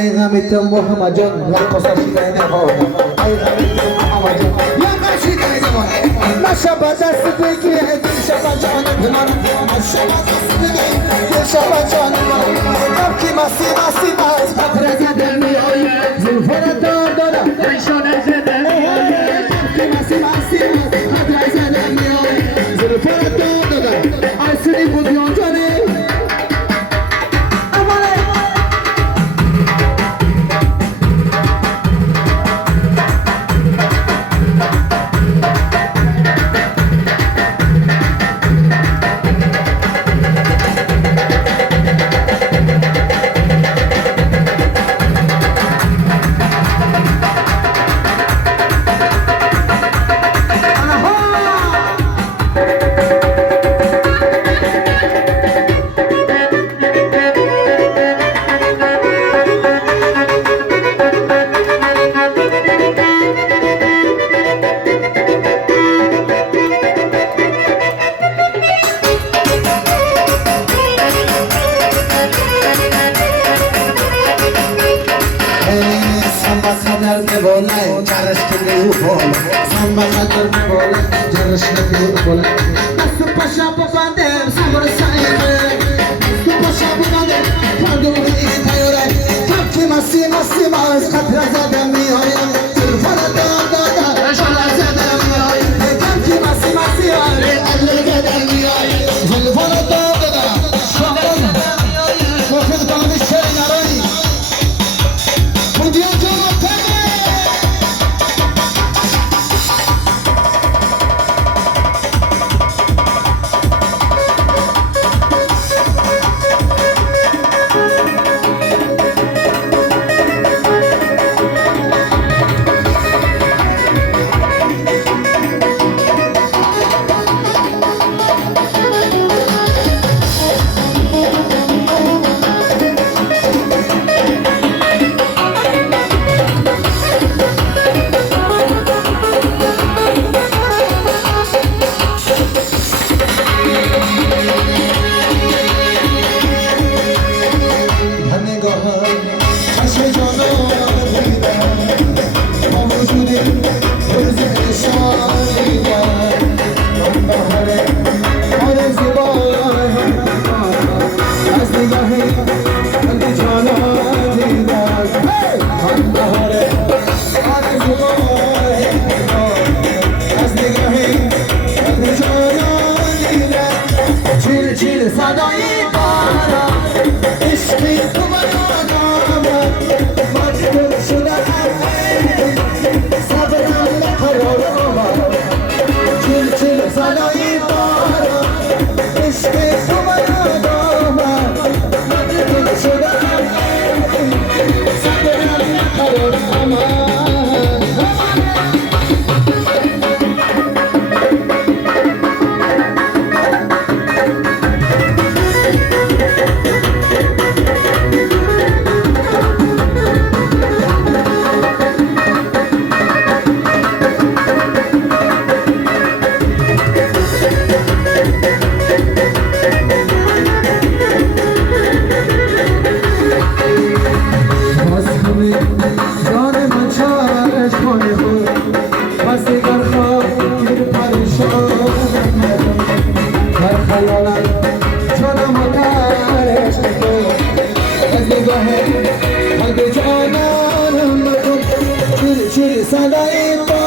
ای غمیتم محمد جان رقص شیرین نهاد ای غمیتم محمد جان یا شیرین نهاد نشب دست بگی شب جان من نشب دست بگی شب جان من کی مسی مسی باز خاطر زده میآیه زلفر دار دارم نشانه زده میآیه کی مسی مسی باز خاطر زده میآیه زلفر دار دارم اصلی بودیان جانی جرش کنی بول سام بخاطر بول جرش کنی بول دست پاشا ببندم صبر سایه دست پاشا ببندم پردو این تیاره کفی مسی مسی ماز خاطر زدم میآیم تلفن داد نشانه زدم میآیم کفی مسی مسی ماز خاطر زدم میآیم تلفن داد شامل شوخی دارم شری نرانی مدیان جان صدای بارا عشقی تو برادامه مجبور شدم صبرم نقرار آمد چل چل صدای بارا عشقی تو برادامه مجبور شدم صبرم نقرار آمد صدای